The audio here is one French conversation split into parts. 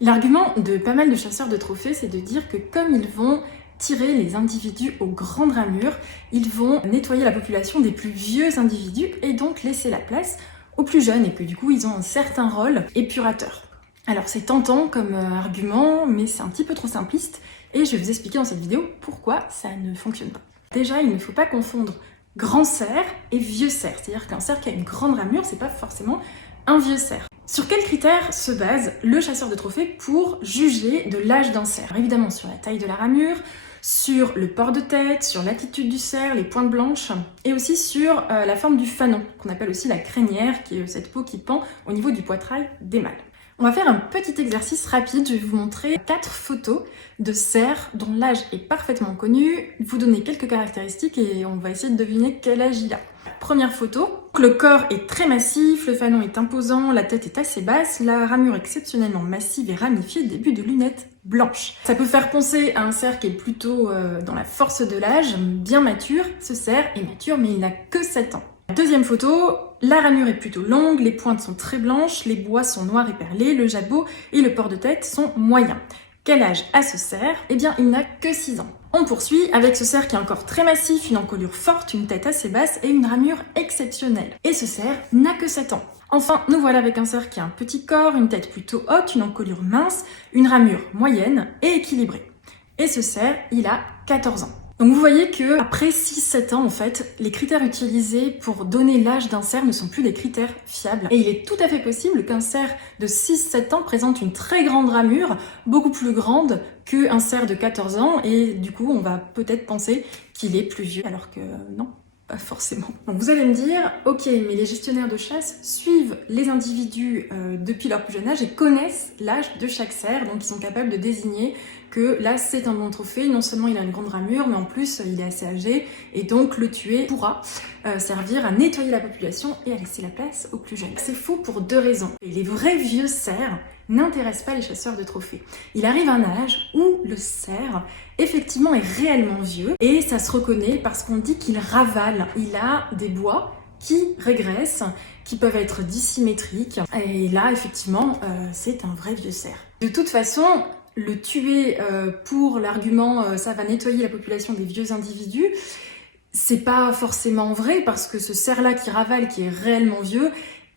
L'argument de pas mal de chasseurs de trophées, c'est de dire que comme ils vont tirer les individus aux grandes ramures, ils vont nettoyer la population des plus vieux individus et donc laisser la place aux plus jeunes et que du coup ils ont un certain rôle épurateur. Alors c'est tentant comme argument, mais c'est un petit peu trop simpliste et je vais vous expliquer dans cette vidéo pourquoi ça ne fonctionne pas. Déjà, il ne faut pas confondre grand cerf et vieux cerf, c'est-à-dire qu'un cerf qui a une grande ramure, c'est pas forcément un vieux cerf. Sur quels critères se base le chasseur de trophées pour juger de l'âge d'un cerf? Évidemment sur la taille de la ramure, sur le port de tête, sur l'attitude du cerf, les pointes blanches, et aussi sur la forme du fanon, qu'on appelle aussi la crinière, qui est cette peau qui pend au niveau du poitrail des mâles. On va faire un petit exercice rapide, je vais vous montrer 4 photos de cerfs dont l'âge est parfaitement connu, vous donner quelques caractéristiques et on va essayer de deviner quel âge il a. Première photo, le corps est très massif, le fanon est imposant, la tête est assez basse, la ramure exceptionnellement massive et ramifiée, début de lunettes blanches. Ça peut faire penser à un cerf qui est plutôt dans la force de l'âge, bien mature. Ce cerf est mature mais il n'a que 7 ans. Deuxième photo, la ramure est plutôt longue, les pointes sont très blanches, les bois sont noirs et perlés, le jabot et le port de tête sont moyens. Quel âge a ce cerf? Eh bien, il n'a que 6 ans. On poursuit avec ce cerf qui est encore très massif, une encolure forte, une tête assez basse et une ramure exceptionnelle. Et ce cerf n'a que 7 ans. Enfin, nous voilà avec un cerf qui a un petit corps, une tête plutôt haute, une encolure mince, une ramure moyenne et équilibrée. Et ce cerf, il a 14 ans. Donc vous voyez que après 6-7 ans, en fait, les critères utilisés pour donner l'âge d'un cerf ne sont plus des critères fiables. Et il est tout à fait possible qu'un cerf de 6-7 ans présente une très grande ramure, beaucoup plus grande qu'un cerf de 14 ans, et du coup on va peut-être penser qu'il est plus vieux, alors que non. Pas forcément. Donc vous allez me dire, ok, mais les gestionnaires de chasse suivent les individus depuis leur plus jeune âge et connaissent l'âge de chaque cerf, donc ils sont capables de désigner que là c'est un bon trophée, non seulement il a une grande ramure, mais en plus il est assez âgé, et donc le tuer pourra servir à nettoyer la population et à laisser la place aux plus jeunes. C'est faux pour 2 raisons. Et les vrais vieux cerfs n'intéresse pas les chasseurs de trophées. Il arrive un âge où le cerf, effectivement, est réellement vieux et ça se reconnaît parce qu'on dit qu'il ravale. Il a des bois qui régressent, qui peuvent être dissymétriques et là, effectivement, c'est un vrai vieux cerf. De toute façon, le tuer pour l'argument ça va nettoyer la population des vieux individus, c'est pas forcément vrai parce que ce cerf-là qui ravale, qui est réellement vieux,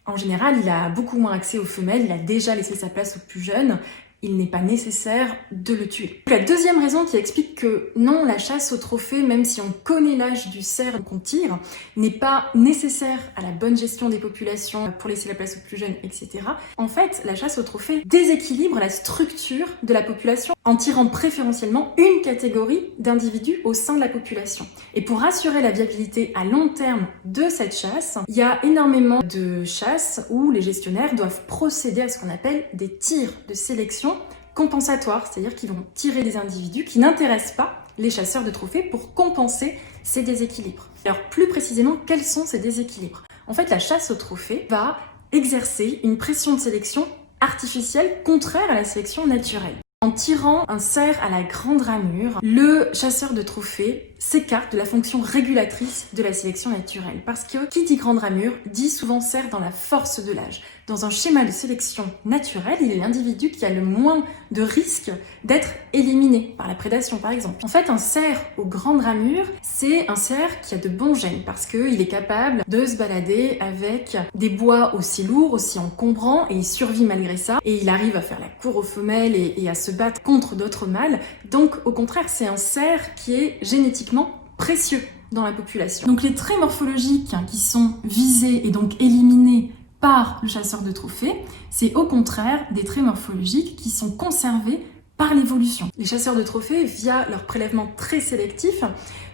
en général, il a beaucoup moins accès aux femelles, il a déjà laissé sa place aux plus jeunes, il n'est pas nécessaire de le tuer. La deuxième raison qui explique que non, la chasse au trophée, même si on connaît l'âge du cerf qu'on tire, n'est pas nécessaire à la bonne gestion des populations pour laisser la place aux plus jeunes, etc. En fait, la chasse au trophée déséquilibre la structure de la population en tirant préférentiellement une catégorie d'individus au sein de la population. Et pour assurer la viabilité à long terme de cette chasse, il y a énormément de chasses où les gestionnaires doivent procéder à ce qu'on appelle des tirs de sélection compensatoires, c'est-à-dire qu'ils vont tirer des individus qui n'intéressent pas les chasseurs de trophées pour compenser ces déséquilibres. Alors plus précisément, quels sont ces déséquilibres? En fait, la chasse au trophée va exercer une pression de sélection artificielle contraire à la sélection naturelle. En tirant un cerf à la grande ramure, le chasseur de trophées s'écarte de la fonction régulatrice de la sélection naturelle. Parce que qui dit grande ramure dit souvent cerf dans la force de l'âge. Dans un schéma de sélection naturelle, il est l'individu qui a le moins de risque d'être éliminé par la prédation par exemple. En fait, un cerf aux grandes ramures, c'est un cerf qui a de bons gènes parce qu'il est capable de se balader avec des bois aussi lourds, aussi encombrants et il survit malgré ça. Et il arrive à faire la cour aux femelles et à se battre contre d'autres mâles. Donc au contraire, c'est un cerf qui est génétiquement précieux dans la population. Donc les traits morphologiques qui sont visés et donc éliminés par le chasseur de trophées, c'est au contraire des traits morphologiques qui sont conservés par l'évolution. Les chasseurs de trophées, via leur prélèvement très sélectif,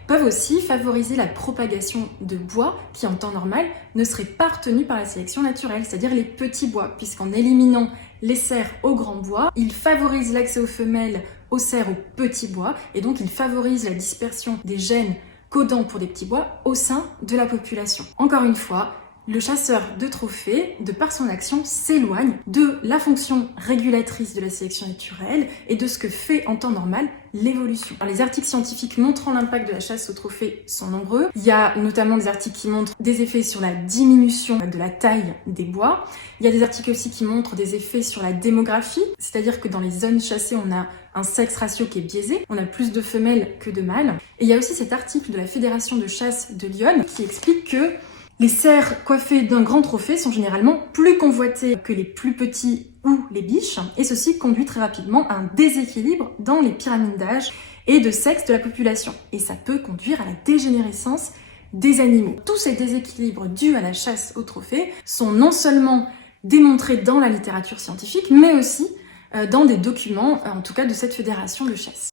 peuvent aussi favoriser la propagation de bois qui en temps normal ne seraient pas retenus par la sélection naturelle, c'est-à-dire les petits bois, puisqu'en éliminant les cerfs aux grands bois, ils favorisent l'accès aux femelles aux cerfs aux petits bois, et donc ils favorisent la dispersion des gènes codants pour des petits bois au sein de la population. Encore une fois, Le chasseur de trophées, de par son action, s'éloigne de la fonction régulatrice de la sélection naturelle et de ce que fait en temps normal l'évolution. Les articles scientifiques montrant l'impact de la chasse aux trophées sont nombreux. Il y a notamment des articles qui montrent des effets sur la diminution de la taille des bois. Il y a des articles aussi qui montrent des effets sur la démographie, c'est-à-dire que dans les zones chassées, on a un sexe ratio qui est biaisé, on a plus de femelles que de mâles. Et il y a aussi cet article de la Fédération de chasse de Lyon qui explique que les cerfs coiffés d'un grand trophée sont généralement plus convoités que les plus petits ou les biches, et ceci conduit très rapidement à un déséquilibre dans les pyramides d'âge et de sexe de la population. Et ça peut conduire à la dégénérescence des animaux. Tous ces déséquilibres dus à la chasse au trophée sont non seulement démontrés dans la littérature scientifique, mais aussi dans des documents, en tout cas de cette fédération de chasse.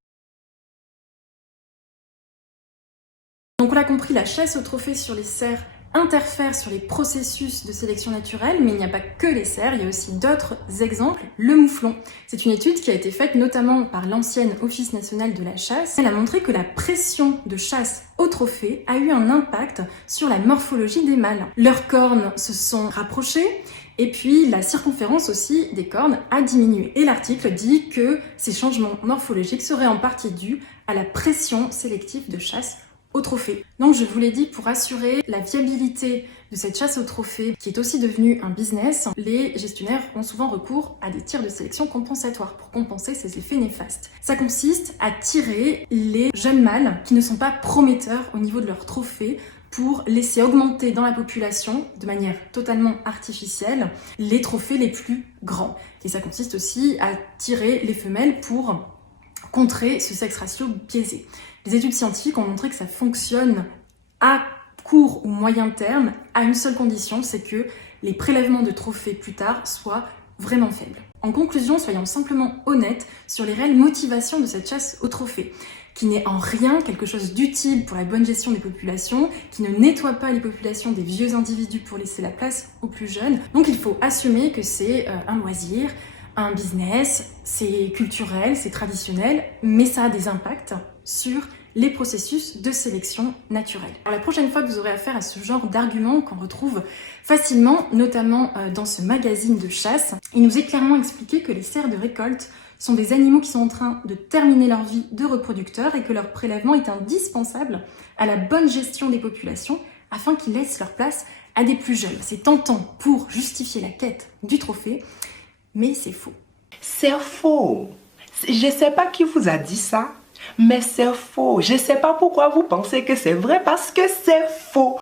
Donc on l'a compris, la chasse au trophée sur les cerfs interfère sur les processus de sélection naturelle, mais il n'y a pas que les cerfs, il y a aussi d'autres exemples. Le mouflon. C'est une étude qui a été faite notamment par l'ancienne Office national de la chasse. Elle a montré que la pression de chasse au trophée a eu un impact sur la morphologie des mâles. Leurs cornes se sont rapprochées, et puis la circonférence aussi des cornes a diminué. Et l'article dit que ces changements morphologiques seraient en partie dus à la pression sélective de chasse au trophée. Donc je vous l'ai dit, pour assurer la viabilité de cette chasse au trophée, qui est aussi devenue un business, les gestionnaires ont souvent recours à des tirs de sélection compensatoires pour compenser ces effets néfastes. Ça consiste à tirer les jeunes mâles qui ne sont pas prometteurs au niveau de leur trophée pour laisser augmenter dans la population, de manière totalement artificielle, les trophées les plus grands. Et ça consiste aussi à tirer les femelles pour contrer ce sexe ratio biaisé. Les études scientifiques ont montré que ça fonctionne à court ou moyen terme à une seule condition, c'est que les prélèvements de trophées plus tard soient vraiment faibles. En conclusion, soyons simplement honnêtes sur les réelles motivations de cette chasse au trophée, qui n'est en rien quelque chose d'utile pour la bonne gestion des populations, qui ne nettoie pas les populations des vieux individus pour laisser la place aux plus jeunes. Donc il faut assumer que c'est un loisir, un business, c'est culturel, c'est traditionnel, mais ça a des impacts sur les processus de sélection naturelle. Alors, la prochaine fois que vous aurez affaire à ce genre d'arguments qu'on retrouve facilement, notamment dans ce magazine de chasse, il nous est clairement expliqué que les cerfs de récolte sont des animaux qui sont en train de terminer leur vie de reproducteurs et que leur prélèvement est indispensable à la bonne gestion des populations afin qu'ils laissent leur place à des plus jeunes. C'est tentant pour justifier la quête du trophée, mais c'est faux. C'est faux. Je ne sais pas qui vous a dit ça, mais c'est faux. Je ne sais pas pourquoi vous pensez que c'est vrai, parce que c'est faux.